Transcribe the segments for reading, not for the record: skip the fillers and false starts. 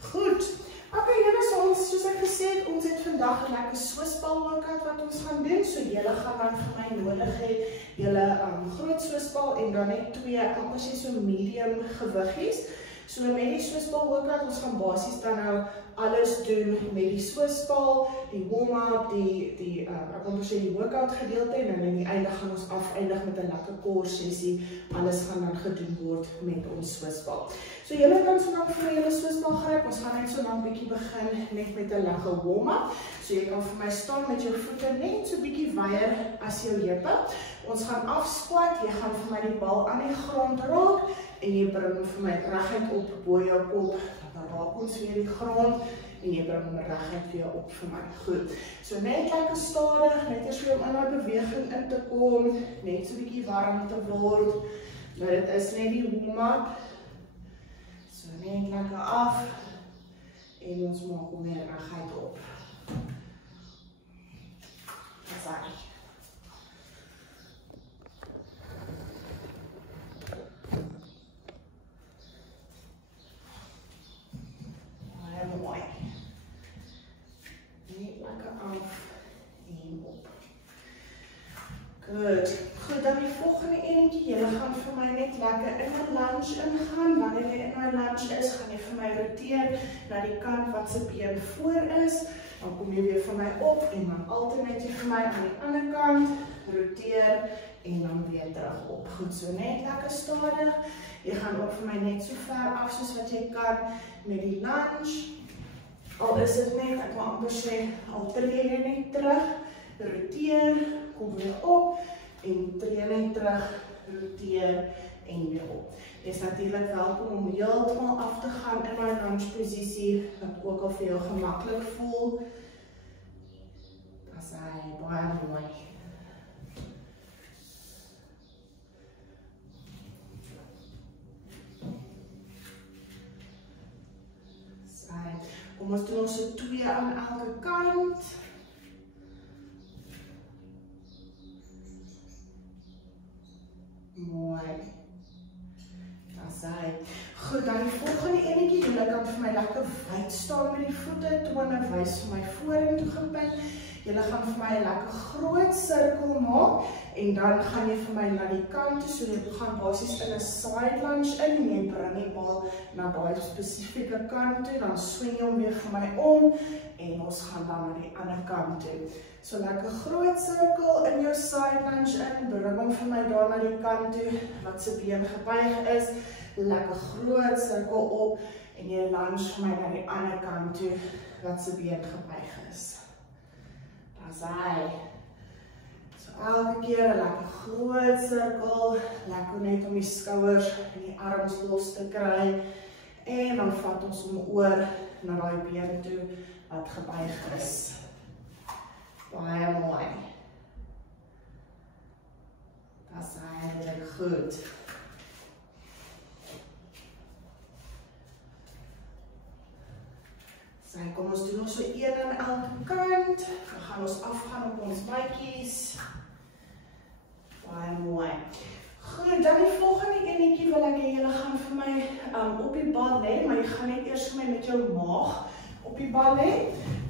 Goed. Okay, julle, soos ek gesê het, ons het vandag 'n lekker swesbal workout wat ons gaan doen. So julle gaan dan vir my nodig hê julle groot swesbal en dan net twee, amper so medium gewiggies. So met die swesbal workout, ons gaan basies dan nou alles doen met die swesbal, die warm-up, ek wil sê die workout gedeelte en dan in die einde gaan ons afeindig met 'n lekker core sessie. Alles gaan dan gedoen word met ons swesbal. So julle kan so lank vir julle swesbal gryp. Ons gaan net so lank bietjie begin net met 'n lekker warm-up. So jy kan vir my staan met jou voete net so bietjie wyer as jou heupe. Ons gaan afsquat. Jy gaan vir my die bal aan die grond raak en jy bring hom vir my reguit op bo jou kop. Dan raak ons weer die grond en jy bring hom reguit weer op vir my. Goed. So net lekker stadig, net eers om in daai beweging in te kom, net so bietjie warm te word. Nou dit is net die warm-up. So net lekker af en ons maak hom weer reguit op. Sorry. Mooi. Net lekker af en op. Goed. Goed, dan die volgende enetjie. Julle gaan vir my net lekker in 'n lunge ingaan. Wanneer jy in 'n lunge is, gaan jy vir my roteer na die kant wat se been voor is. Dan kom jy weer vir my op en dan alternate jy vir my aan die ander kant, roteer en dan weer terug op. Goed, so net lekker stadig. Jy gaan ook vir my net so ver af soos wat jy kan met die lunge. Al is dit net, ek wil amper sê, al tree jy net terug, roteer, kom weer op en tree net terug, roteer en weer op. Jy is natuurlik welkom om heeltemal af te gaan in my lunge posisie, wat ook al vir jou gemaklik voel. Dis baie mooi. Kom ons doen ons so 2 aan elke kant. Mooi. Goed, dan die volgende enetjie. Julle kan vir my lekker wyd staan met die voete, tone wys vir my vorentoe gepin. Julle gaan vir my 'n lekker groot sirkel maak en dan gaan jy vir my na die kant toe, so jy gaan basies in 'n side lunge in en jy bring die bal na daai spesifieke kant toe, dan swing jy hom weer vir my om en ons gaan dan na die ander kant toe. So lekker groot sirkel in jou side lunge in, bring hom vir my daar na die kant toe, wat se been gebuig is, lekker groot sirkel op en jy lunge vir my na die ander kant toe, wat se been gebuig is. So elke keer 'n lekker groot sirkel, lekker net om die skouers en die arms los te kry en dan vat ons hom oor na daai been toe wat gebuig is. Baie mooi. Dis eintlik goed. Kom ons doen ons so 1 aan elke kant. Dan gaan ons afgaan op ons bytjies. Baie mooi. Goed, dan die volgende enetjie wil ek hê julle gaan vir my op die bal lê, maar jy gaan net eers vir my met jou maag op die bal lê.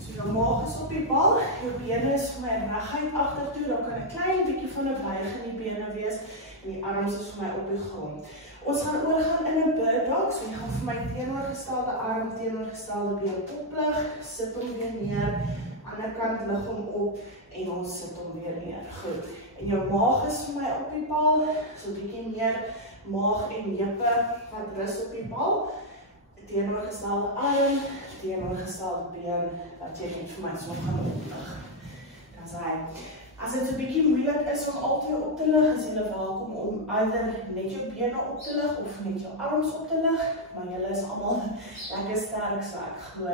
So jou maag is op die bal, jou bene is vir my reguit agtertoe, dan kan 'n klein bietjie van 'n buig in die bene wees en die arms is vir my op die grond. Ons gaan oorgaan in 'n bird dog, so jy gaan vir my teenoorgestelde arm, teenoorgestelde been oplig, sit hom weer neer, ander kant lig hom op en ons sit hom weer neer. Goed. En jou maag is vir my op die bal, so bietjie meer maag en heupe wat rus op die bal. Teenoorgestelde arm, teenoorgestelde been, wat jy net vir my so gaan oplig. Dis hy. As dit 'n bietjie moeilik is om altyd op te lig, is jy welkom om either net jou bene op te lig of net jou arms op te lig, maar julle is almal lekker sterk, so ek glo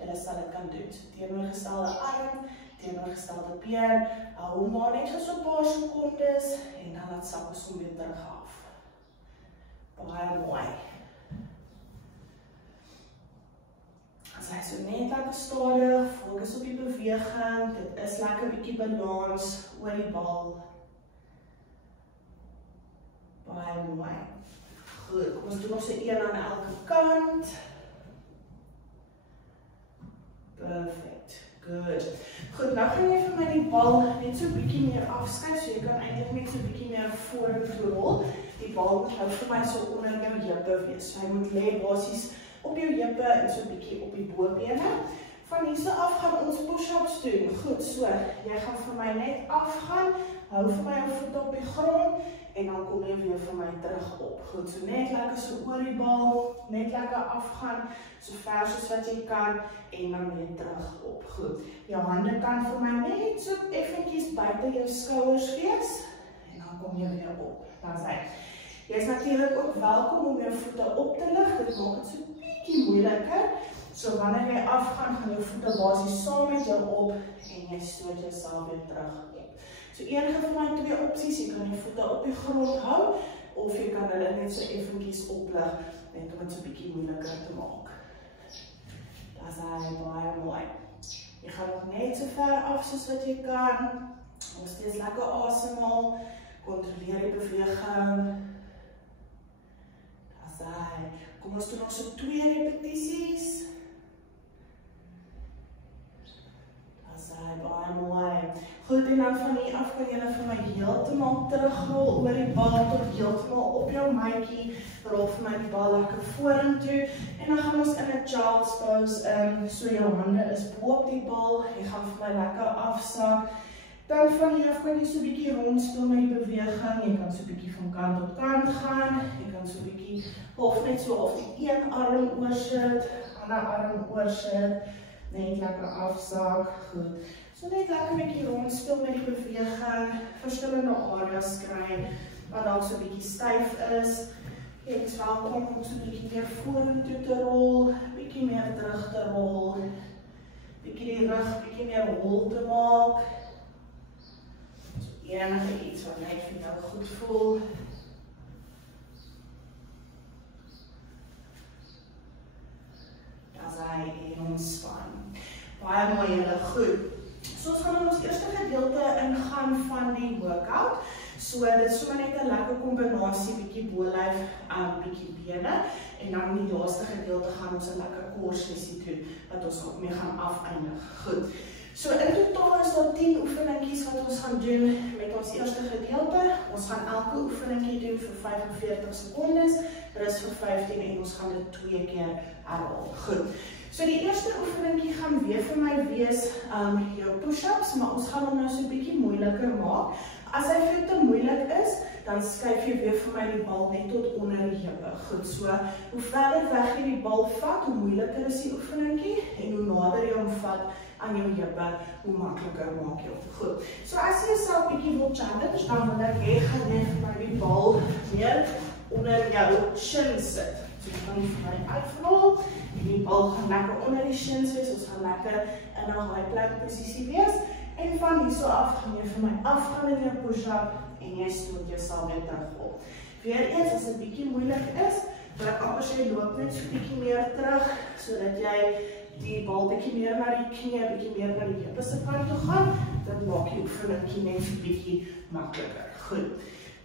julle sal dit kan doen. So teenoorgestelde arm, teenoorgestelde been, hou hom maar net so 'n paar sekondes en dan laat sak ons hom weer terug af. Baie mooi. As hy so net lekker stadig, fokus op die beweging, dit is lekker bietjie balans oor die bal. Baie mooi. Goed, kom ons doen nog so 1 aan elke kant. Good. Goed, nou gaan jy vir my die bal net so bietjie meer afskuif, so jy kan eintlik net so bietjie meer vorentoe rol. Die bal moet nou vir my so onder jou heupe wees. So hy moet lê basies op jou heupe en so bietjie op die bobene. Van hierse af gaan ons push-ups doen. Goed, so jy gaan vir my net afgaan, hou vir my jou voet op die grond en dan kom jy weer vir my terug op. Goed, so net lekker so oor die bal, net lekker afgaan, so ver soos wat jy kan en dan weer terug op. Goed, jou hande kan vir my net so effentjies buite jou skouers wees en dan kom jy weer op. Dan sê jy is natuurlik ook welkom om jou voete op te lig, dit maak dit so bietjie moeiliker. So wanneer jy afgaan, gaan jou voete basies saam met jou op en jy stoot jouself weer terug op. So enige van my twee opsies, jy kan jou voete op die grond hou of jy kan hulle net so effentjies oplig net om dit so bietjie moeiliker te maak. Dis baie mooi. Jy gaan ook net so ver af soos wat jy kan. Ons steeds lekker asemhaal, kontroleer die beweging. Kom ons doen nog so 2 repetisies. Baie mooi. Goed, en dan van hier af kan jy vir my heeltemal terugrol oor die bal tot heeltemal op jou maatjie. Rol vir my die bal lekker vorentoe. En dan gaan ons in 'n child's pose in. So jou hande is bo op die bal. Jy gaan vir my lekker afsak. Dan van hier af kan jy so 'n bietjie rondspeel met die beweging. Jy kan so 'n bietjie van kant op kant gaan. Jy kan so 'n bietjie of net so of die een arm oorsit, ander arm oorsit. Net lekker afsak. Goed. So net lekker 'n bietjie rondspeel met die beweging, verskillende areas kry wat dalk so 'n bietjie styf is. Jy is welkom om so 'n bietjie meer vorentoe te rol, bietjie meer terug te rol, bietjie die rug bietjie meer hol te maak. So enige iets wat net vir jou goed voel. Dis hy en ontspan. Baie mooi, julle goed. So ons gaan in ons eerste gedeelte ingaan van die workout. So dit is sommer net 'n lekker kombinasie, bietjie bolyf, bietjie bene en dan in die laaste gedeelte gaan ons 'n lekker core sessie doen wat ons ook mee gaan afeindig. Goed. So in totaal is daar 10 oefeningkies wat ons gaan doen met ons eerste gedeelte. Ons gaan elke oefeningkie doen vir 45 sekondes, rus vir 15 en ons gaan dit 2 keer herhaal. Goed. So die eerste oefeningkie gaan weer vir my wees jou push-ups, maar ons gaan hom nou so 'n bietjie moeiliker maak. As hy vir jou te moeilik is, dan skuif jy weer vir my die bal net tot onder die heupe. Goed, so hoe verder weg jy die bal vat, hoe moeiliker is die oefeningkie en hoe nader jy hom vat aan jou heupe, hoe makliker maak jy hom. Goed. So as jy jouself bietjie wil challenge, dan wil ek hê gaan jy vir my die bal weer onder jou shin sit. So jy kan vir my uitrol en die bal gaan lekker onder die shins wees, ons gaan lekker in 'n high plank posisie wees. En van hierso af gaan jy vir my afgaan in jou push-up en jy stoot jouself weer terug op. Weereens, as dit bietjie moeilik is, wil ek amper sê loop net so bietjie meer terug, sodat jy die bal bietjie meer na die knie, bietjie meer na die heupe se kant toe gaan. Dit maak die oefeningkie net so bietjie makliker. Goed.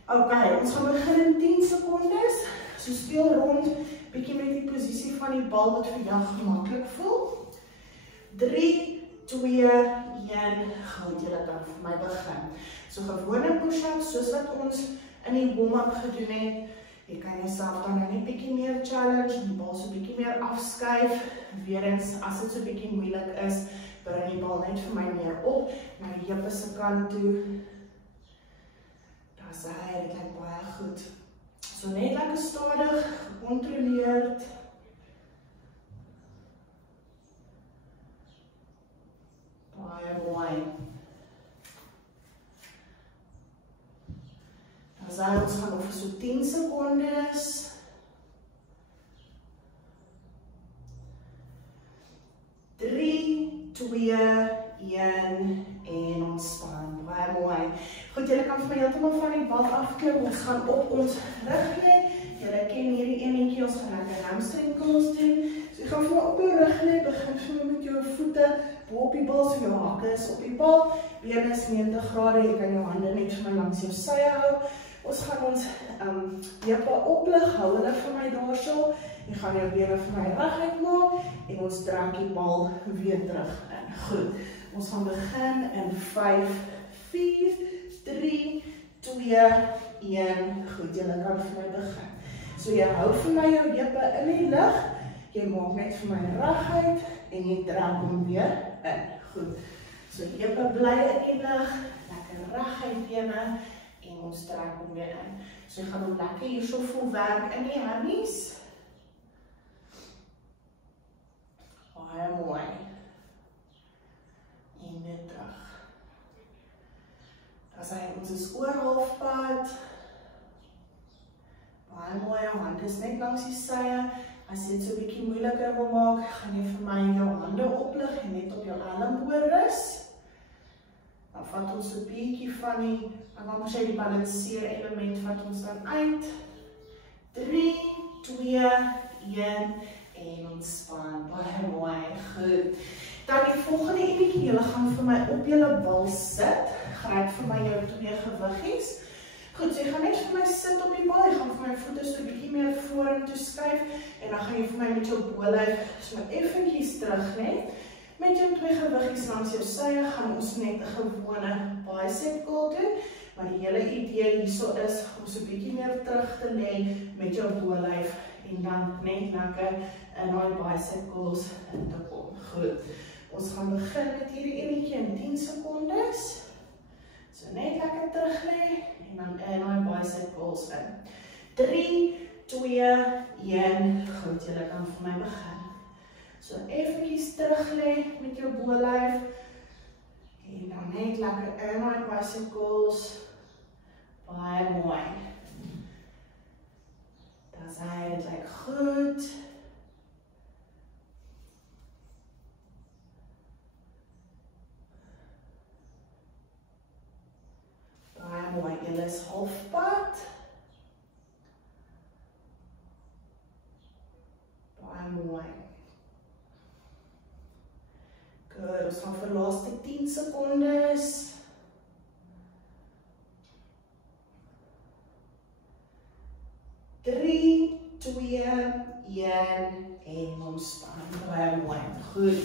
Okay, ons gaan begin in 10 sekondes. So speel rond, bietjie met die posisie van die bal wat vir jou gemaklik voel. 3, 2, 1, goed, julle kan vir my begin. So gewone push-ups, soos wat ons in die warm-up gedoen het. Jy kan jouself dan net bietjie meer challenge, die bal so bietjie meer afskuif. Weerens, as dit so bietjie moeilik is, bring die bal net vir my meer op, na die heupe se kant toe. Daar's hy, dit lyk baie goed. So net lekker stadig, gecontroleerd. Baie mooi. Ons gaan nog vir so 10 sekondes. Drie, 2, 1 en ontspan. Baie mooi. Goed, julle kan vir my heeltemal van die bal afklim. Ons gaan op ons rug lê. Julle ken hierdie enetjie, ons gaan lekker hamstring curls doen. So jy gaan vir my op jou rug lê, begin vir my met jou voete bo op die bal, so jou hakke is op die bal. Bene is 90 grade, jy kan jou hande net vir my langs jou sye hou. Ons gaan ons heupe oplig, hou hulle vir my daarso. Jy gaan jou bene vir my reguit maak en ons draai die bal weer terug in. Goed, ons gaan begin in 5, 4, 3, 2, 1. Goed, julle kan vir my begin. So jy hou vir my jou heupe in die lug, jy maak net vir my reguit en jy draai hom weer in. Goed, so heupe bly in die lug, lekker reguit bene en ons trek hom weer in. So jy gaan hom lekker hierso vol werk in die hammies. Baie mooi. En weer terug. As ons is oor halfpad. Baie mooi, jou hand is net langs die sye. As jy dit so 'n bietjie moeiliker wil maak, gaan jy vir my jou hande oplig en net op jou elleboog rus. Dan vat ons 'n bietjie van die, ek wil maar sê die balanseer element vat ons dan uit. 3, 2, 1 en ontspan. Baie mooi, goed. Dan die volgende enetjie, julle gaan vir my op julle bal sit. Gryp vir my jou 2 gewiggies. Goed, so jy gaan net vir my sit op die bal, jy gaan vir my voete so 'n bietjie meer vorentoe skuif en dan gaan jy vir my met jou bolyf so effentjies terug net. Met jou 2 gewiggies langs jou sye gaan ons net 'n gewone bicep curl doen, maar die hele idee hierso is om so 'n bietjie meer terug te lê met jou bolyf en dan net lekker in daai bicep curls in te kom. Goed. Ons gaan begin met hierdie enetjie in 10 sekondes. So net lekker terug lê en dan in daai bicep curls in. 3, 2, 1. Goed, julle kan vir my begin. So effentjies terug lê met jou bolyf en dan net lekker in daai bicep curls. Baie mooi. Dis dit lyk goed. Baie mooi, julle is halfpad. Baie mooi. Goed, ons gaan vir laaste 10 sekondes. Drie, 2, 1 en ontspan. Baie mooi. Goed.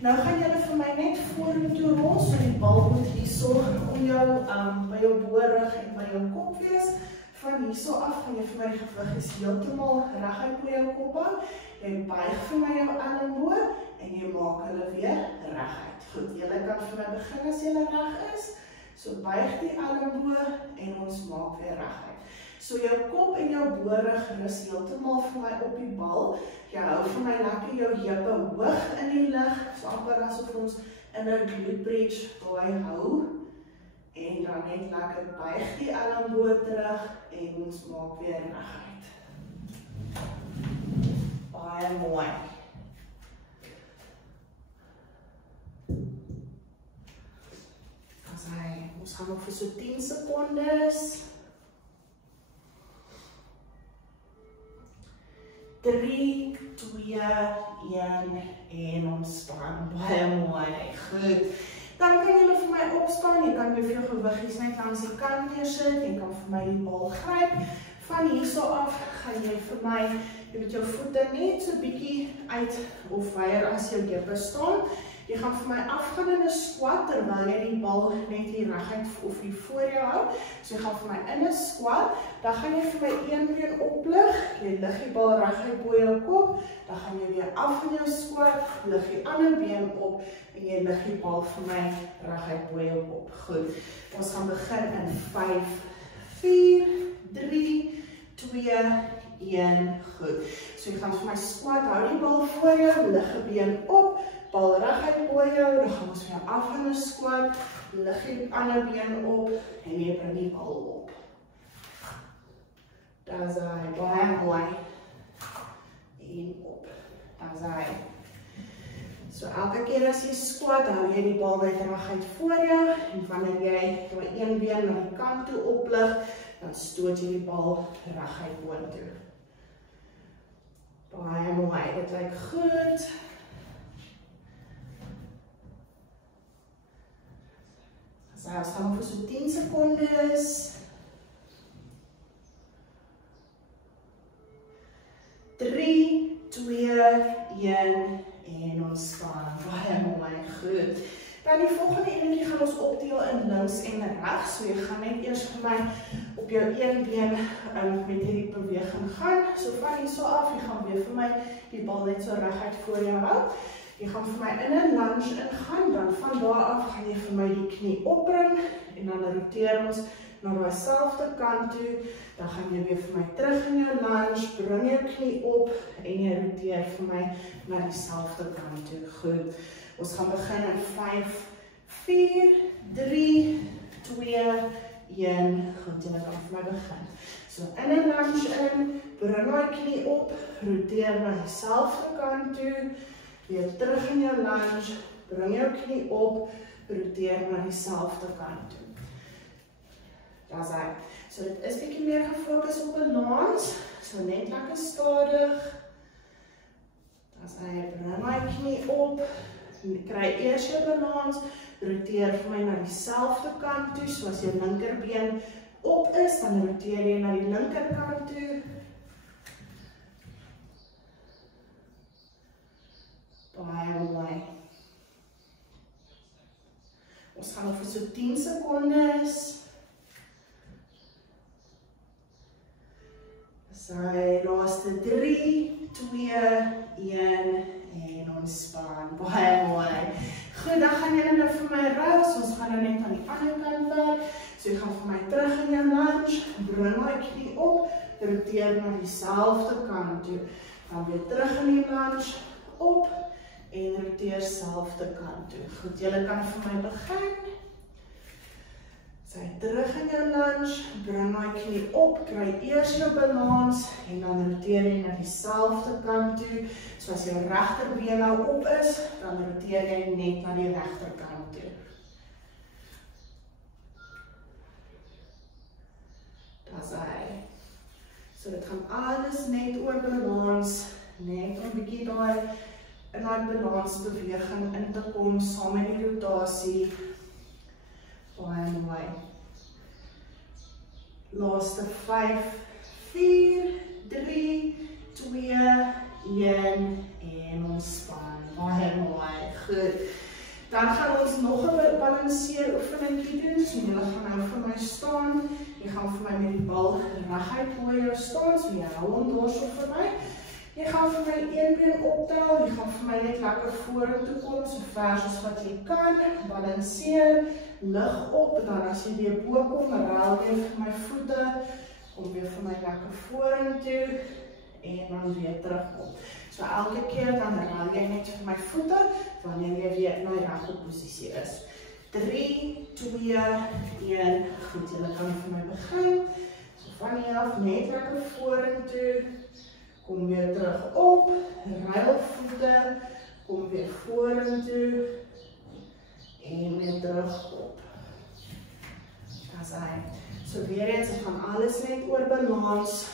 Nou gaan julle vir my net vorentoe rol, so die bal moet hierso om jou by jou boorrug en by jou kop wees. Van hierso af gaan jy vir my die gewiggies heeltemal reguit bo jou kop hou. Jy buig vir my jou elleboog en jy maak hulle weer reguit. Goed, julle kan vir my begin as julle reg is. So buig die elleboog en ons maak weer reguit. So jou kop en jou boorrug rus heeltemal vir my op die bal. Jy hou vir my lekker jou heupe hoog in die lug, so amper asof ons in 'n glute bridge baie hou. En dan net lekker buig die elleboog terug en ons maak weer reguit. Baie mooi. Ons gaan nog vir so 10 sekondes. 3, 2, 1 en ontspan. Baie mooi. Goed. Dan kan julle vir my opstaan. Jy kan vir jou gewiggies net langs die kant neersit. Jy kan vir my die bal gryp. Van hierso af gaan jy vir my met jou voete net so bietjie uit of weier as jou heupe staan. Jy gaan vir my afgaan in 'n squat terwyl jy die bal net hier reguit of hier voor jou hou. So jy gaan vir my in 'n squat, dan gaan jy vir my een been oplig, jy lig die bal reguit bo jou kop, dan gaan jy weer af in jou squat, lig die ander been op en jy lig die bal vir my reguit bo jou kop. Goed. Ons gaan begin in 5, 4, 3, 2, 1. Goed. So jy gaan vir my squat, hou die bal voor jou, lig die been op. Bal reguit bo jou, dan gaan ons weer af in 'n squat, lig die ander been op en jy bring die bal op. Daar's hy, baie mooi. En op. Daar's hy. So elke keer as jy squat, hou jy die bal net reguit voor jou en wanneer jy jou een been na die kant toe oplig, dan stoot jy die bal reguit boontoe. Baie mooi, dit lyk goed. Ons gaan vir so 10 sekondes. 3, 2, heen en ontspan. Baie mooi, goed. Dan die volgende enetjie gaan ons opdeel in links en regs. So jy gaan net eers vir my op jou een been met hierdie beweging gaan. So van hier so af, jy gaan weer vir my die bal net so reguit voor jou hou. Jy gaan vir my in 'n lunge ingaan, dan van daar af gaan jy vir my die knie opbring en dan roteer ons na daai selfde kant toe. Dan gaan jy weer vir my terug in jou lunge, bring jou knie op en jy roteer vir my na dieselfde kant toe. Goed. Ons gaan begin in 5, 4, 3, 2, 1. Goed, jy kan vir my begin. So in 'n lunge in, bring my knie op, roteer na dieselfde kant toe. Weer terug in jou lunge, bring jou knie op, roteer na dieselfde kant toe. Daar's hy. So dit is bietjie meer gefokus op balans. So net lekker stadig. Daar's hy, bring my knie op. Kry eers jou balans, roteer vir my na dieselfde kant toe, so as jou linkerbeen op is, dan roteer jy na die linkerkant toe. Baie mooi. Ons gaan nog vir so 10 sekondes. Sy laaste 3, 2, 1 en ontspan. Baie mooi. Goed, dan gaan julle nou vir my rou, so ons gaan nou net aan die ander kant werk. So jy gaan vir my terug in jou lunge, bring my knie op, roteer na dieselfde kant toe. Dan weer terug in die lunge, op en roteer selfde kant toe. Goed, julle kan vir my begin. Sy terug in jou lunge, bring my knie op, kry eers jou balans en dan roteer jy na dieselfde kant toe. So as jou regterbeen nou op is, dan roteer jy net na die regterkant toe. Daar's hy. So dit gaan alles net oor balans, net om bietjie daai in daai balansbeweging in te kom saam met die rotasie. Baie mooi. Laaste 5, 4, 3, 2, 1 en ontspan. Baie mooi. Goed. Dan gaan ons nog 'n balanseer oefeningkie doen. So julle gaan nou vir my staan. Jy gaan vir my met die bal reguit voor jou staan. So jy hou hom daarso vir my. Jy gaan vir my een been optel, jy gaan vir my net lekker vorentoe kom, so ver soos wat jy kan, balanseer, lig op, dan as jy weer bo kom, ruil jy vir my voete, kom weer vir my lekker vorentoe, en dan weer terugkom. So elke keer dan ruil jy net vir my voete, wanneer jy weer in die regte posisie is. 3, 2, 1, goed, julle kan vir my begin, so van hier af net lekker vorentoe, kom weer terug op, ruil voete, kom weer vorentoe en weer terug op. Daar's hy. So weer eens, het gaan alles net oor balans.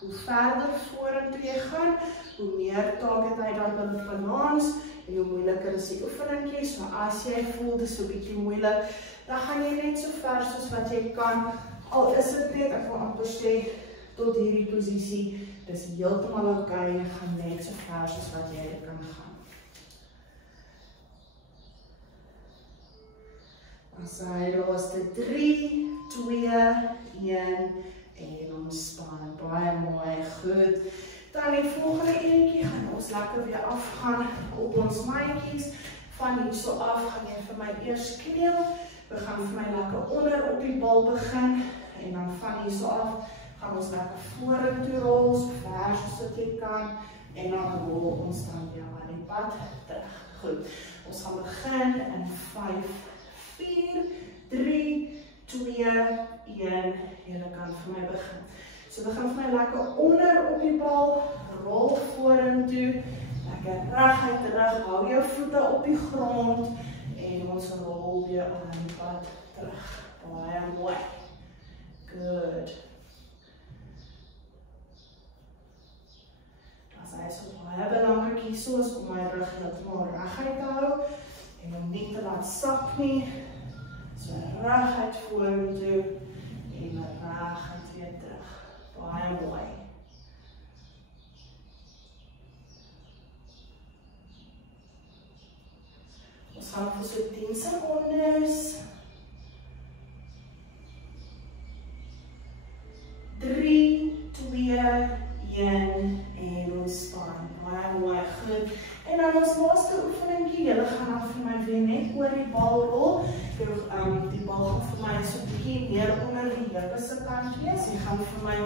Hoe verder vorentoe jy gaan, hoe meer taak het hy dan met balans en hoe moeiliker is die oefeningkie. So as jy voel dit is so bietjie moeilik, dan gaan jy net so ver soos wat jy kan. Al is dit net, ek wil amper sê, tot hierdie posisie, dis heeltemal oké, jy gaan net so ver soos wat jy kan gaan. Dan sy laaste 3, 2, 1 en ontspan. Baie mooi, goed. Dan die volgende enetjie gaan ons lekker weer afgaan op ons maatjies. Van hier so af gaan jy vir my eers kniel. We gaan vir my lekker onder op die bal begin en dan van hier so af gaan ons lekker vorentoe rol, so ver soos wat jy kan, en dan rol ons dan weer aan die pad terug. Goed, ons gaan begin in 5, 4, 3, 2, 1, julle kan vir my begin. So we gaan vir my lekker onder op die bal, rol vorentoe, lekker reguit terug, hou jou voete op die grond, en ons rol weer aan die pad terug. Baie mooi. Good. Hy is baie belangrik hier so, is om my rug heeltemal reguit te hou en om nie te laat sak nie. So reguit vorentoe en reguit weer terug. Baie mooi. Ons gaan vir so 10 secondes. 3, 2, 1 en ontspan. Baie mooi, goed. En dan ons laaste oefeningkie, julle gaan dan vir my weer net oor die bal rol. Die bal gaan vir my so 'n bietjie meer onder die heupe se kant wees. Jy gaan vir my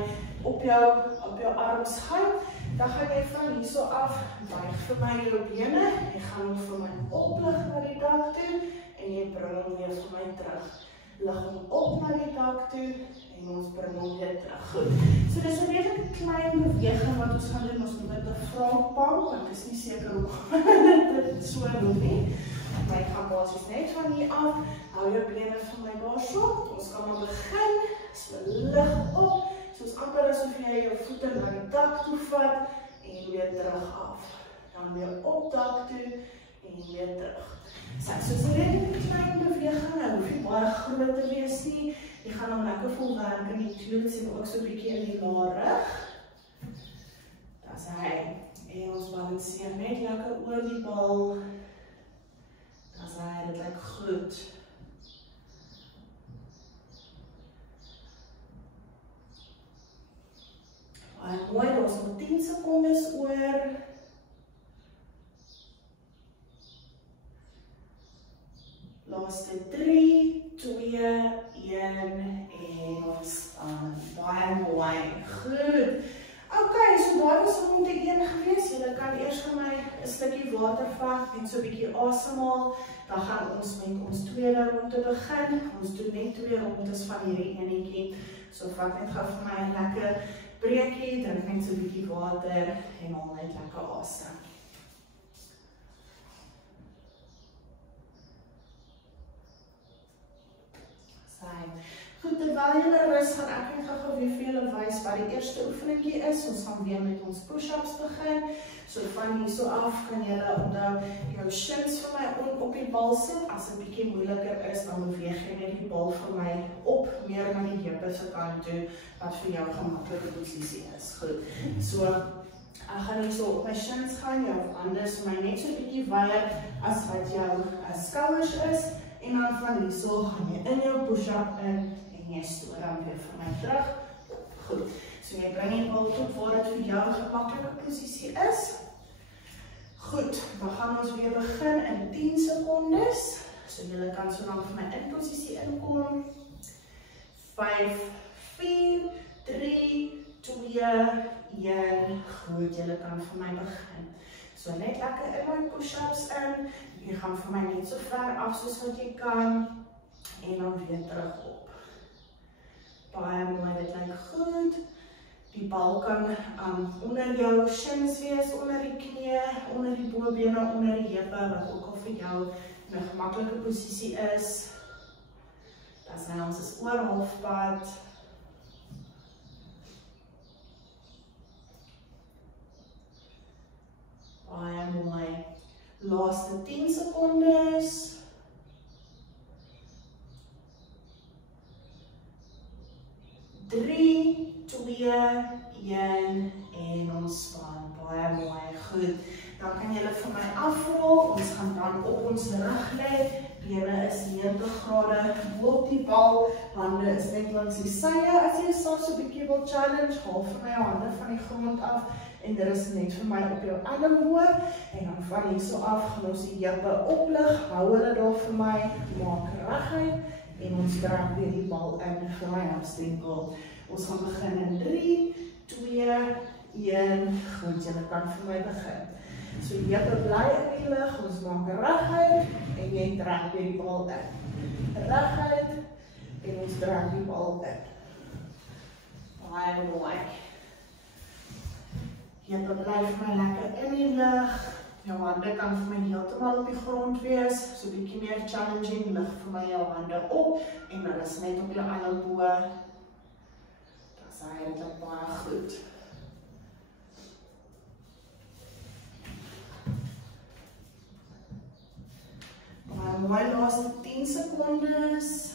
op jou arms gaan. Dan gaan jy van hierso af, buig vir my jou bene. Jy gaan hom vir my oplig na die dak toe en jy bring hom weer vir my terug. Lig hom op na die dak toe en ons bring hom weer terug. Goed. So dis 'n redelik klein beweging wat ons gaan doen. Ons noem dit 'n frog pump, want ek is nie seker hoe dit so noem nie. Maar ek gaan basies net van hier af. Hou jou bene vir my daarso. Ons gaan maar begin. So lig op. Soos amper asof jy jou voete na die dak toe vat en weer terug af. Dan weer op dak toe en weer terug. Soos 'n redelik klein beweging, hoef nie baie groot te wees nie. Jy gaan hom lekker vol werk in die glutes en ook so 'n bietjie in die laarrug. Dis hy. En ons balanseer net lekker oor die bal. Dis hy, dit lyk goed. Baie mooi, ons nog 10 secondes oor. Laaste 3, 2, 1 en ontspan. Baie mooi. Goed. Ok, so daar was ronde 1 gewees. Julle kan eers vir my 'n stukkie water vat en so 'n bietjie asemhaal. Dan gaan ons met ons tweede ronde begin. Ons doen net 2 rondes van hierdie enetjie. So vat net gou vir my 'n lekker breekie, drink net so 'n bietjie water en haal net lekker asem. Goed, terwyl julle rus, gaan ek net gou weer vir julle wys wat die eerste oefeningkie is. Ons gaan weer met ons push-ups begin. So van hierso af kan julle onthou jou shins vir my op die bal sit. As dit bietjie moeiliker is, dan beweeg jy net die bal vir my op meer na die heupe se kant toe, wat vir jou 'n gemaklike posisie is. Goed. So ek gaan hierso op my shins gaan, jou hande vir my net so 'n bietjie wyer as wat jou skouers is. En dan van hierso gaan jy in jou push-up in en jy stoot dan weer vir my terug. Goed, so jy bring die bal tot waar dit vir jou 'n gemaklike posisie is. Goed, dan gaan ons weer begin in 10 secondes. So julle kan so lank vir my in posisie inkom. 5, 4, 3, 2, 1. Goed, julle kan vir my begin. So net lekker in my push-ups in. Jy gaan vir my net so ver af soos wat jy kan. En dan weer terug op. Baie mooi, dit lyk goed. Die bal kan onder jou shins wees, onder die knie, onder die bobene, onder die heupe, wat ook al vir jou 'n gemaklike posisie is. Dis nou ons is oor halfpad. Baie mooi. Laaste 10 secondes. 3, 2, 1 en ontspan. Baie mooi, goed. Dan kan julle vir my afrol. Ons gaan dan op ons rug lê. Bene is 90 grade bo op die bal. Hande is net langs die sye. As jy self so 'n bietjie wil challenge, haal vir my hande van die grond af en dit is net vir my op jou elmboog. En dan van hierso af gaan ons die heupe oplig. Hou hulle daar vir my, maak reguit. En ons draai weer die bal in vir my hamstringkel. Ons gaan begin in 3, 2, 1. Goed, julle kan vir my begin. So heupe bly in die lug, ons maak reguit en jy draai weer die bal in. Reguit en ons draai die bal in. Baie mooi. Heupe bly vir my lekker in die lug. Jou hande kan vir my heeltemal op die grond wees, so 'n bietjie meer challenging, lig vir my jou hande op en dan is net op jou elmboog. Dis eintlik baie goed. Baie mooi, laaste 10 secondes.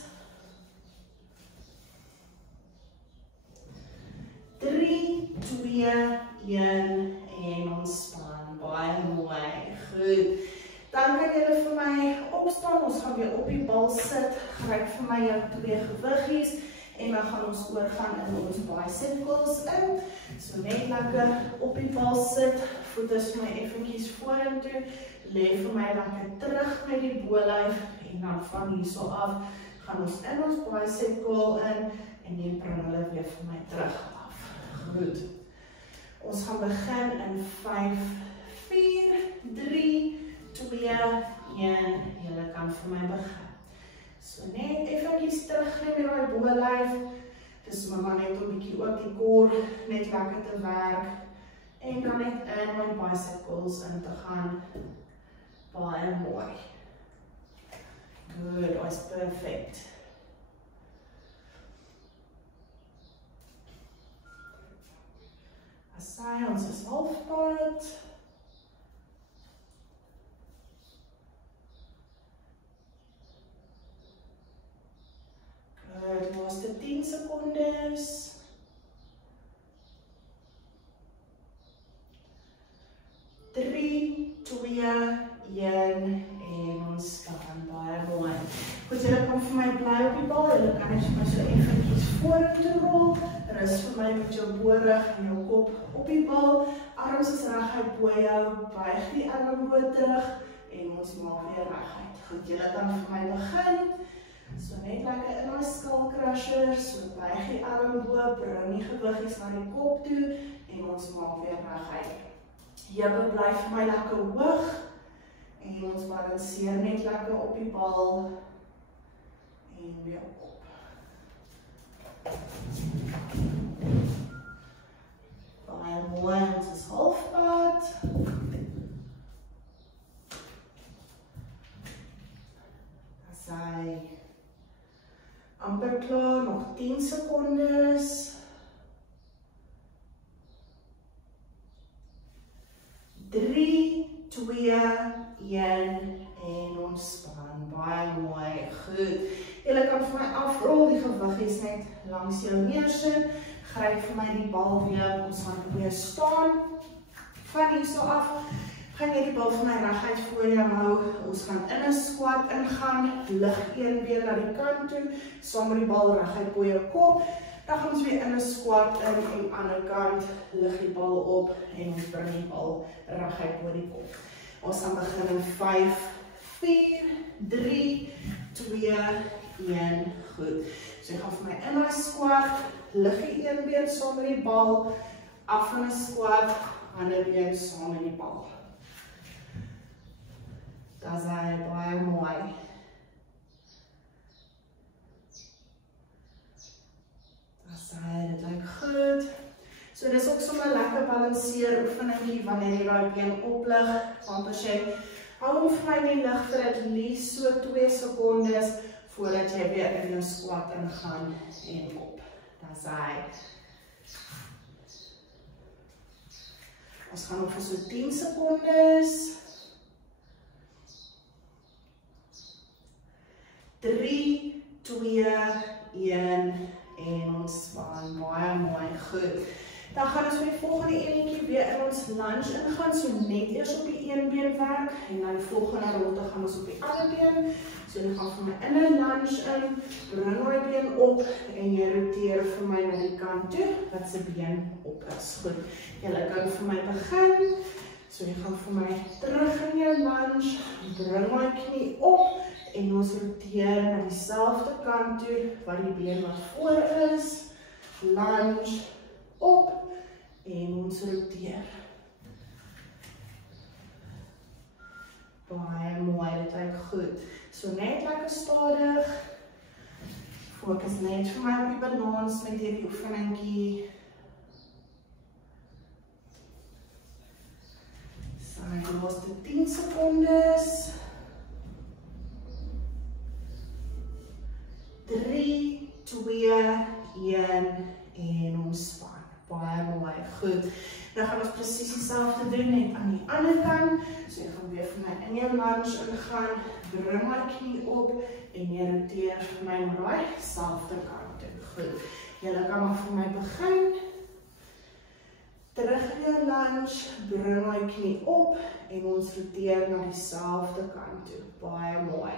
3, 2, 1 en ontspan. Baie mooi, goed. Dan kan julle vir my opstaan, ons gaan weer op die bal sit, gryp vir my jou 2 gewiggies, en dan gaan ons oorgaan in ons bicep curls in. So net lekker op die bal sit, voete vir my effentjies vorentoe, lê vir my lekker terug met die bolyf, en dan van hierso af, gaan ons in ons bicep curl in, en dan bring hulle weer vir my terug af. Goed. Ons gaan begin in 5, 4, 3, 2, 1, julle kan vir my begin. So net effentjies terug met die bolyf, dis maar net om bietjie ook die kor net lekker te werk, en dan net in my bicep curls in te gaan, baie mooi. Good, dat is perfect. Asai, ons is halfpad. Good, laaste 10 secondes. 3, 2, 1, en ons staan baie mooi. Goed, julle kan vir my bly op die bal, julle kan net vir my so effentjies vorentoe rol, rus vir my met jou borig en jou kop op die bal, arms is reguit bo jou, buig die elleboog terug, en ons maak weer reguit. Goed, julle kan vir my begin, so net lekker in my skull crusher, so buig die elleboog, bring die gewiggies na die kop toe, en ons maak weer reguit. Heupe bly vir my lekker hoog, en ons balanseer net lekker op die bal, en weer op. Baie mooi, ons is halfpad. Asai. Amper klaar, nog 10 secondes. 3, 2, 1, en ontspan, baie mooi, goed. Julle kan vir my afrol, die gewiggies net langs jou neersit, gryp vir my die bal weer, ons gaan weer staan, van hierso af, gaan jy die bal vir my reguit voor jou hou, ons gaan in 'n squat ingaan, lig een been na die kant toe, saam met die bal reguit bo jou kop, dan gaan ons weer in 'n squat in en aan die ander kant, lig die bal op en ons bring die bal reguit bo die kop. Ons gaan begin in 5, 4, 3, 2, 1, goed. So jy gaan vir my in my squat, lig die een been saam met die bal, af van 'n squat, ander been saam met die bal. Dat is baie mooi. Dit lyk goed. So dis ook sommer lekker balanseer oefeningie wanneer jy daai been oplig, want as jy hou hom vir my in die lug vir at least so 2 secondes voordat jy weer in jou squat ingaan en op. Dis hy. Ons gaan nog vir so 10 secondes. 3, 2, 1 en ontspan, baie mooi, goed. Dan gaan ons vir die volgende enetjie weer in ons lunge ingaan, so net eers op die een been werk, en dan die volgende ronde gaan ons op die ander been, so dan gaan vir my in 'n lunge in, bring my been op, en jy roteer vir my na die kant toe, wat se been op is, goed. Julle kan vir my begin, so jy gaan vir my terug in jou lunge, bring my knie op, en ons roteer na dieselfde kant toe, wat die been wat voor is, lunge, op, en ons roteer. Baie mooi, dit lyk goed. So net lekker stadig, fokus net vir my op die balans met hierdie oefeningkie. So, die laaste 10 secondes. 3, 2, 1 en ontspan. Baie mooi, goed. Dan gaan ons presies dieselfde doen net aan die ander kant. So jy gaan weer vir my in jou lunge ingaan, bring my knie op en jy roteer vir my na daai selfde kant toe. Goed. Julle kan maar vir my begin. terug in jou lunge, bring my knie op en ons roteer na dieselfde kant toe. Baie mooi.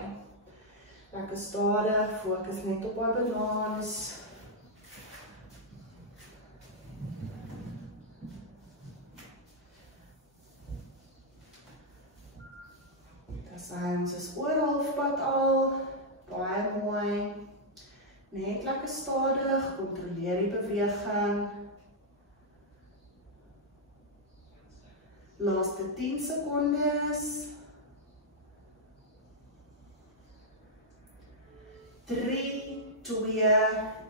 Lekker stadig, fokus net op my balans. Ons is oor halfpad al, baie mooi, net lekker stadig, kontroleer die beweging. Laaste 10 sekondes. 3, 2,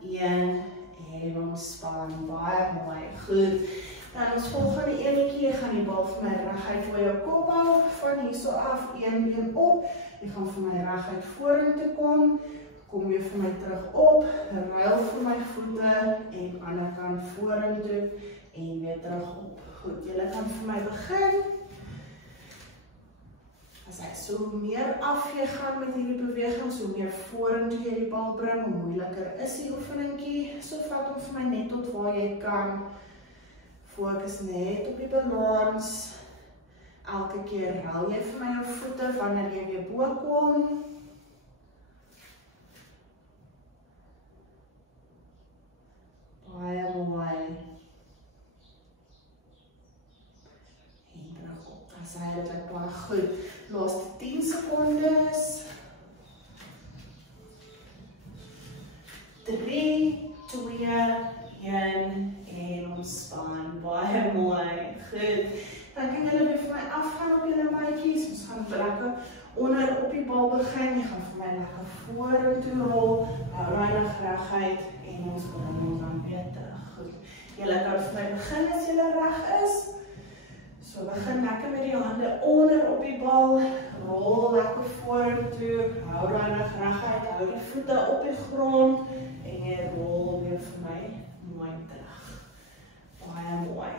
1 en ontspan, baie mooi, goed. Dan ons volgende enetjie, jy gaan die bal vir my reguit voor jou kop hou, van hierso af, een been op, jy gaan vir my reguit vorentoe kom weer vir my terug op, ruil vir my voete, en ander kant vorentoe, en weer terug op. Goed, julle kan vir my begin. As hy so meer af jy gaan met hierdie beweging, so meer vorentoe jy die bal bring, hoe moeiliker is die oefeningkie, so vat hom vir my net tot waar jy kan. Fokus net op die balans. Elke keer ruil jy vir my jou voete wanneer jy weer bo kom. Baie mooi. En terug op. As hy dit baie goed. Laaste 10 sekondes. 3, 2, 1 en ontspan, baie mooi, goed. Dan kan julle weer vir my afgaan op julle maatjies, ons gaan lekker onder op die bal begin, jy gaan vir my lekker vorentoe rol, hou reinig reguit en ons bring hom dan weer terug, goed. Julle kan vir my begin as julle reg is, so begin lekker met die hande onder op die bal, rol lekker vorentoe, hou reinig reguit, hou die voete op die grond en jy rol weer vir my mooi terug. Baie mooi.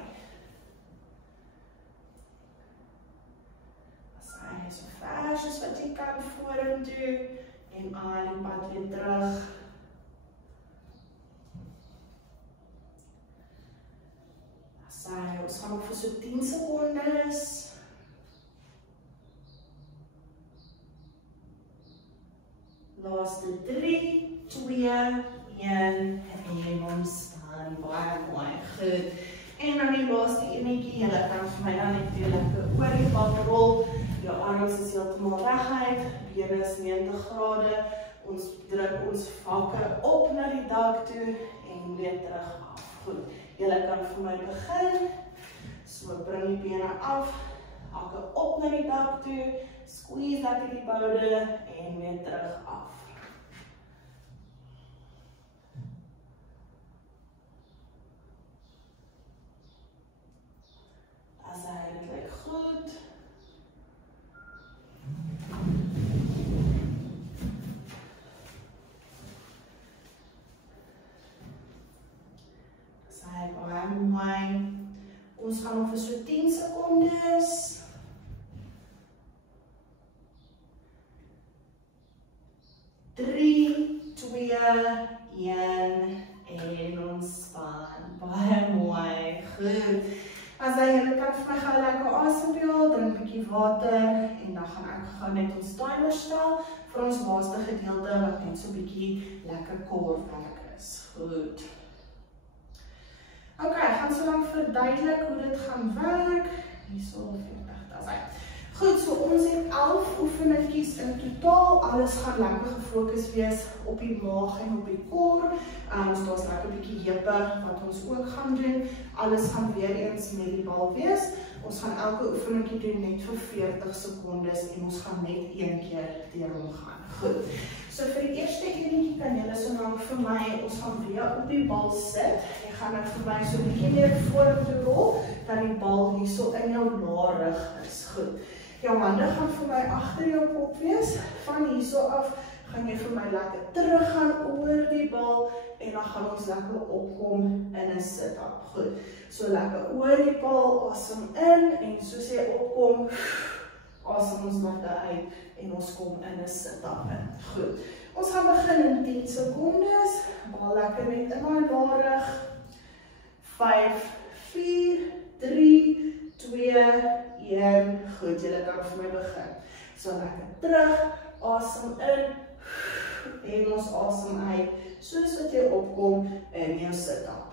As hy so ver soos wat jy kan vorentoe en aan die pad weer terug. As hy, ons gaan op vir so 10 sekondes. Laaste 3, 2, 1 en ontspan, baie mooi, goed. En dan die laaste enetjie, julle kan vir my dan natuurlijk oor die bal rol, jou arms is heeltemal reguit, bene is 90 grade, ons druk ons vakke op na die dak toe en weer terug af. Goed, julle kan vir my begin, so bring die bene af, hakke op na die dak toe, squeeze lekker die boude en weer terug af. As hy dit lyk goed. As hy baie mooi. Ons gaan nog vir so 10 sekondes. 3, 2, 1 en ontspan. Baie mooi, goed. As julle kan vir my gou lekker asemhaal, drink 'n bietjie water en dan gaan ek gou net ons timer stel vir ons laaste gedeelte wat net so 'n bietjie lekker kortwerk is. Goed. OK, ek gaan so lank verduidelik hoe dit gaan werk. Hierso 40.000. Goed, so ons het 11 oefeningkies in totaal. Alles gaan lekker gefokus wees op die maag en op die kor. Ons daar's lekker 'n bietjie heupe wat ons ook gaan doen. Alles gaan weer eens met die bal wees. Ons gaan elke oefeningkie doen net vir 40 sekondes en ons gaan net een keer deur hom gaan. Goed. So vir die eerste enetjie kan julle so lank vir my, ons gaan weer op die bal sit. Jy gaan nou vir my so 'n bietjie meer vorentoe rol, dat die bal hierso in jou narig is. Goed. Jou hande gaan vir my agter jou kop wees. Van hierso af gaan jy vir my lekker terug gaan oor die bal en dan gaan ons lekker opkom in 'n sit-up. Goed. So lekker oor die bal, asem in en soos jy opkom, asem ons lekker uit en ons kom in 'n sit-up in. Goed. Ons gaan begin in 10 sekondes. Bal lekker net in my narig. 5, 4, 3, 2, 1. Goed, julle kan vir my begin. So lekker terug, asem in, en ons asem uit, soos wat jy opkom in jou sit-up.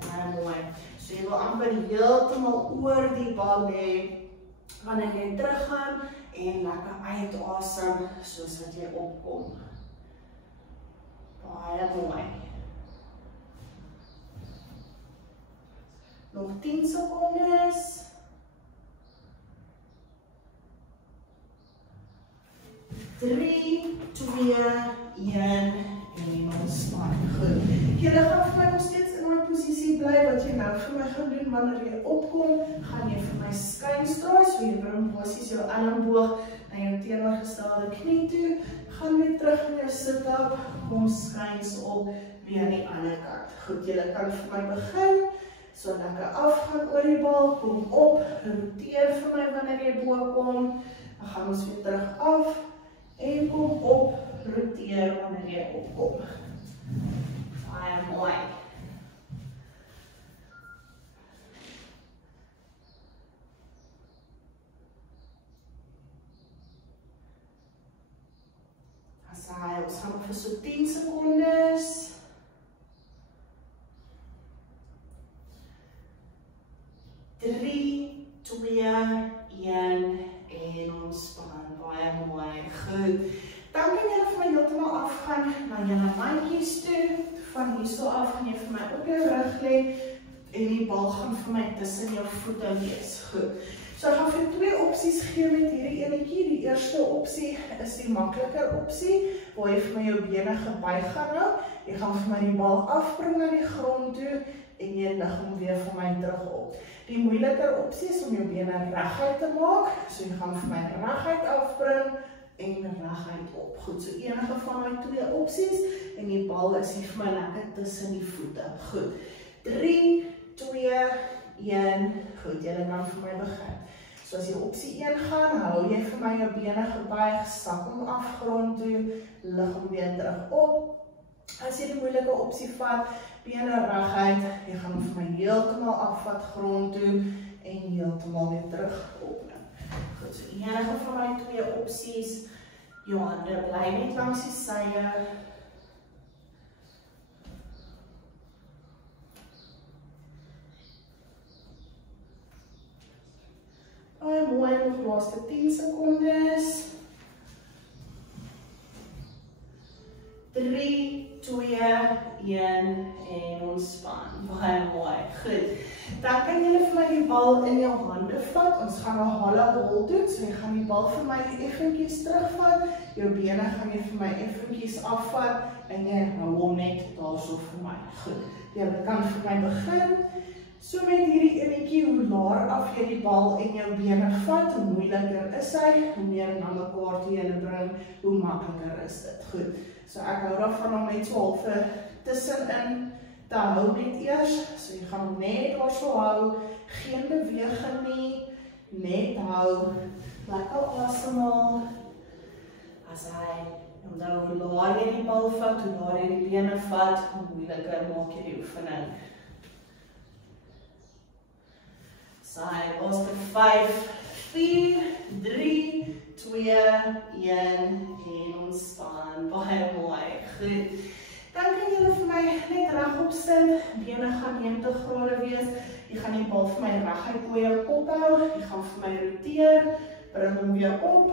Baie mooi. So jy wil amper heeltemal oor die bal lê, wanneer jy teruggaan, en lekker uitasem, soos wat jy opkom. Baie mooi. Nog 10 secondes. 3, 2, 1 en ontspan. Goed. Julle gaan vir my nog steeds in my posisie bly, wat jy nou vir my gaan doen, wanneer jy opkom, gaan jy vir my skuinsdraai, so jy bring basies jou elleboog na jou teenoorgestelde knie toe, gaan weer terug in jou sit-up, kom skuins op, weer aan die ander kant. Goed, julle kan vir my begin, so lekker afgaan oor die bal, kom op, roteer vir my wanneer jy bo kom, dan gaan ons weer terug af, en kom op, roteer wanneer jy opkom. Baie mooi. Ons gaan vir so 10 secondes. 3, 2, 1 en ontspan. Baie mooi. Goed. Dan kan jy vir my heeltemal afgaan na julle mandjies toe. Van hierso af gaan jy vir my op jou rug lê en die bal gaan vir my tussen jou voete wees. Goed. So ek gaan vir 2 opsies gee met hierdie enetjie. Die eerste opsie is die makliker opsie, waar jy vir my jou bene gebuig gaan hou. Jy gaan vir my die bal afbring na die grond toe en jy lig hom weer vir my terug op. Die moeiliker opsie is om jou bene reguit te maak. So jy gaan vir my reguit afbring en reguit op. Goed, so enige van my 2 opsies en die bal is hier vir my lekker tussen die voete. Goed. 3, 2, 1. Goed, julle kan vir my begin. So as jy opsie 1 gaan, hou jy vir my jou bene gebuig, sak hom af grond toe, lig hom weer terug op. As jy die moeilike opsie vat, bene reguit, jy gaan hom vir my heeltemal afvat grond toe en heeltemal weer terug opneem. Goed, so enige van my 2 opsies, jou hande bly net langs die sye. Baie mooi, nog laaste 10 secondes. 3, 2, 1 en ontspan. Baie mooi. Goed. Dan kan jy vir my die bal in jou hande vat. Ons gaan 'n hale hol doen. So jy gaan die bal vir my effentjies terugvat. Jou bene gaan jy vir my effentjies afvat en jy hou hom net daarso vir my. Goed. Jy kan vir my begin. So met hierdie enetjie, hoe laer af jy die bal en jou bene vat, hoe moeiliker is hy, hoe meer na mekaar toe jy bring, hoe makliker is dit. Goed. So ek hou daarvan om net so half tussenin te hou net eers. So jy gaan hom net daarso hou, geen beweging nie, net hou, lekker asemhaal. As hy, onthou hoe laer jy die bal vat, hoe laer jy die bene vat, hoe moeiliker maak jy die oefening. Saai, laaste 5, 4, 3, 2, 1 en ontspan. Baie mooi. Goed. Dan kan julle vir my net regop sit. Bene gaan 90 grade wees. Jy gaan die bal vir my reguit bo jou kop hou. Jy gaan vir my roteer. Bring hom weer op.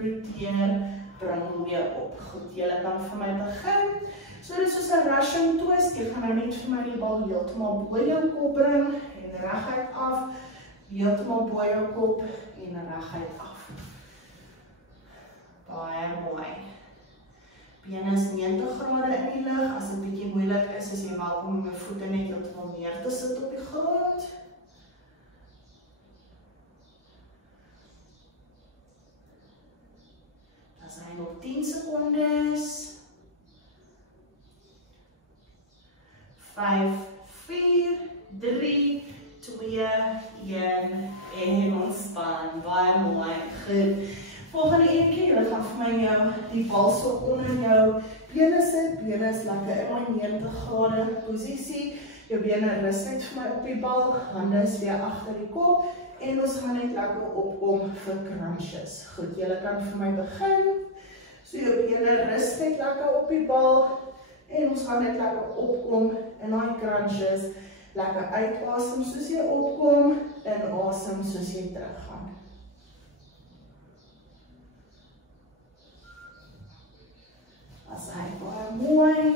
Roteer. Bring hom weer op. Goed, julle kan vir my begin. So dit is soos 'n Russian twist. Jy gaan nou net vir my die bal heeltemal bo jou kop bring en reguit af. Heeltemal bo jou kop en reguit af. Baie mooi. Bene is 90 grade in die lug. As dit bietjie moeilik is jy welkom om jou voete net heeltemal neer te sit op die grond. Dan zijn nog 10 secondes. 5, 4, 3, 2, 1 en ontspan. Baie mooi. Goed. Volgende een keer, julle gaan vir my jou die bal so onder jou bene sit. Bene is lekker in my 90 grade posisie. Jou bene rus net vir my op die bal. Hande is weer agter die kop. En ons gaan net lekker opkom vir crunches. Goed, julle kan vir my begin. So jou bene rus net lekker op die bal. En ons gaan net lekker opkom in daai crunches. Lekker uitasem soos jy opkom. En asem soos jy teruggaan. As hy baie mooi.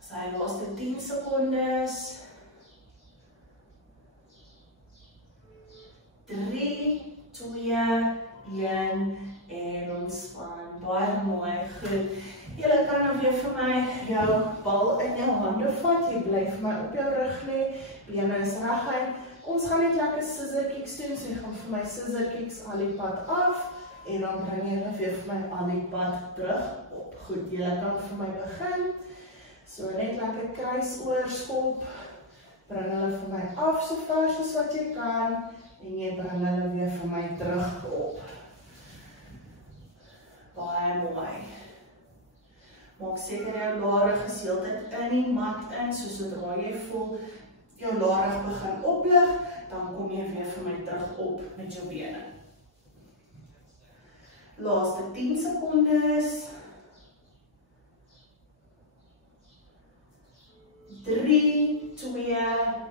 As hy laaste 10 secondes. 3, 2, 1 en ontspan. Baie mooi, goed. Julle kan nou weer vir my jou bal in jou hande vat. Jy bly vir my op jou rug lê. Bene is reguit. Ons gaan net lekker scissor kicks doen. So jy gaan vir my scissor kicks al die pad af. En dan bring jy weer vir my al die pad terug op. Goed, julle kan vir my begin. So net lekker kruis oor skop. Bring hulle vir my af so ver soos wat jy kan. En jy bring hulle weer vir my terug op. Baie mooi. Maak seker jou larig is heeltyd in die mat in, so sodra jy voel jou larig begin oplig, dan kom jy weer vir my terug op met jou bene. Laaste 10 secondes. 3, 2,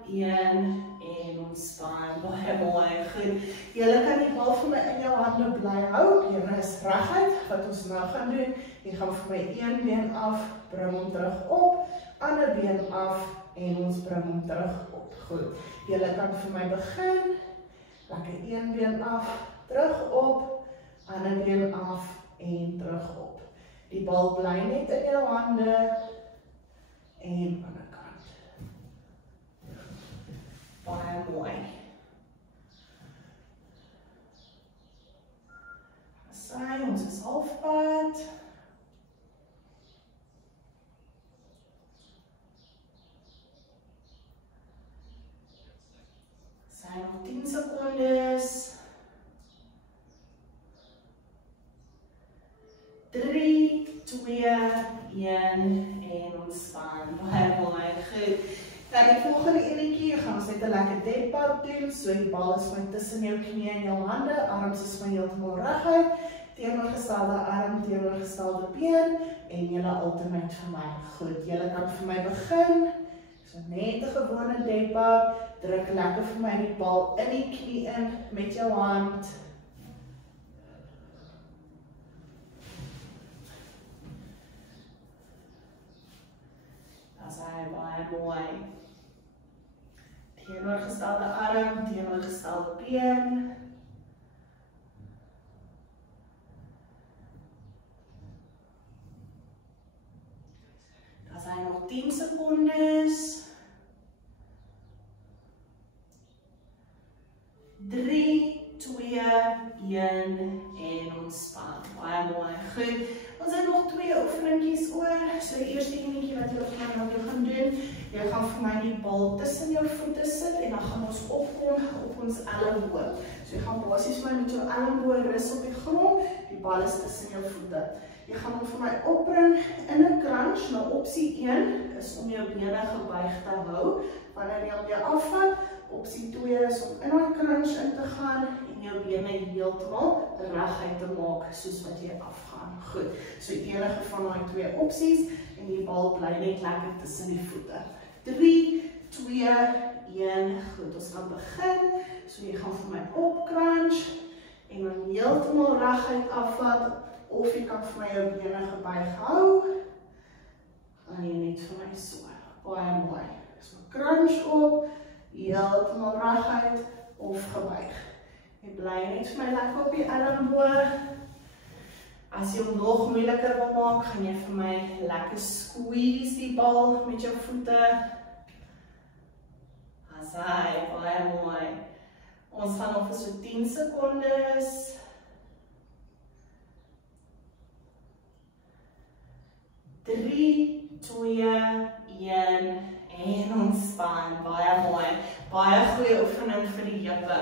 1 en ontspan. Baie mooi, goed. Julle kan die bal vir my in jou hande bly hou. Bene is reguit. Wat ons nou gaan doen, jy gaan vir my een been af, bring hom terug op, ander been af en ons bring hom terug op. Goed. Julle kan vir my begin. Lekker een been af, terug op, ander been af en terug op. Die bal bly net in jou hande en aan die kant. Baie mooi. Sy, ons is halfpad. Sy, nog 10 secondes. 3, 2, 1 en ontspan. Baie mooi, goed. Dan die volgende enetjie gaan ons net 'n lekker dead bout doen. So die bal is my tussen jou knie en jou hande, arms is my heeltemal reguit, teenoorgestelde arm, teenoorgestelde been en julle alternate vir my. Goed, julle kan vir my begin. So net 'n gewone dead bout, druk lekker vir my die bal in die knie in met jou hand. As hy baie mooi. Teenoorgestelde arm, teenoorgestelde been. Dan zijn nog 10 secondes. 3, 2, 1 en ontspan. Baie mooi. Goed. Ons het nog 2 oefeningetjies oor. So die eerste enetjie wat jy nou gaan doen, jy gaan vir my die bal tussen jou voete sit en dan gaan ons opkom op ons elleboog. So jy gaan basies vir my met jou elleboog rus op die grond, die bal is tussen jou voete. Jy gaan hom vir my opbring in 'n crunch. Nou opsie 1 is om jou bene gebuig te hou wanneer jy op jou afvat. Opsie 2 is om in daai crunch in te gaan en jou bene heeltemal reguit te maak soos wat jy afgaan. Goed. So enige van daai 2 opsies en die bal bly net lekker tussen die voete. 3, 2, 1. Goed, ons gaan begin. So jy gaan vir my op crunch en dan heeltemal reguit afvat of jy kan vir my jou bene gebuig hou. En jy net vir my so. Baie mooi. So crunch op. Heeltemal reguit of gebuig. Jy bly net vir my lekker op die elleboog. As jy hom nog moeiliker wil maak, gaan jy vir my lekker squeeze die bal met jou voete. As hy, baie mooi. Ons gaan nog vir so 10 secondes. 3, 2, 1 en ontspan. Baie mooi. Baie goeie oefening vir die heupe.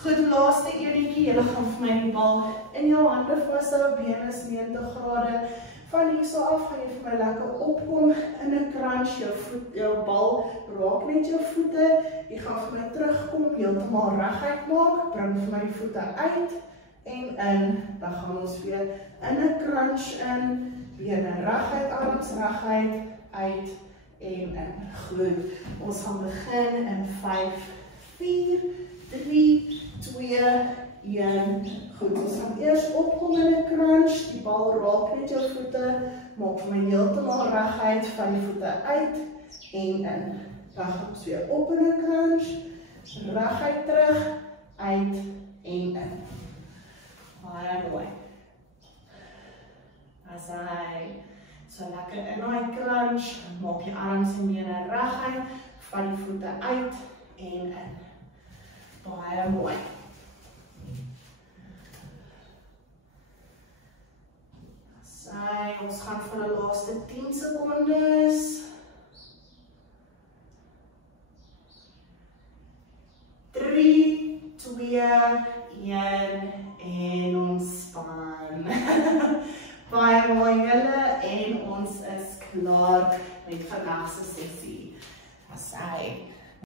Goed, laaste enetjie, julle gaan vir my die bal in jou hande vashou, bene is 90 grade. Van hier so af gaan jy vir my lekker opkom in 'n crunch, jou bal raak net jou voete. Jy gaan vir my terugkom, heeltemal reguit maak, bring vir my die voete uit en in. Dan gaan ons weer in 'n crunch in, bene reguit, arms reguit, uit en in. Goed, ons gaan begin in 5, 4, 3, 2, 1. Goed, ons gaan eers opkom in 'n crunch, die bal raak net jou voete, maak vir my heeltemal reguit, van die voete uit en in. Dan gaan ons weer op in 'n crunch, reguit terug, uit en in. Baie mooi. As hy so lekker in die crunch, maak je arms en bene reguit, van die voete uit en in. Baie mooi. Ons gaan vir die laaste 10 secondes. 3, 2, 1 en ontspan. Baie mooi julle en ons is klaar met vandag se sessie.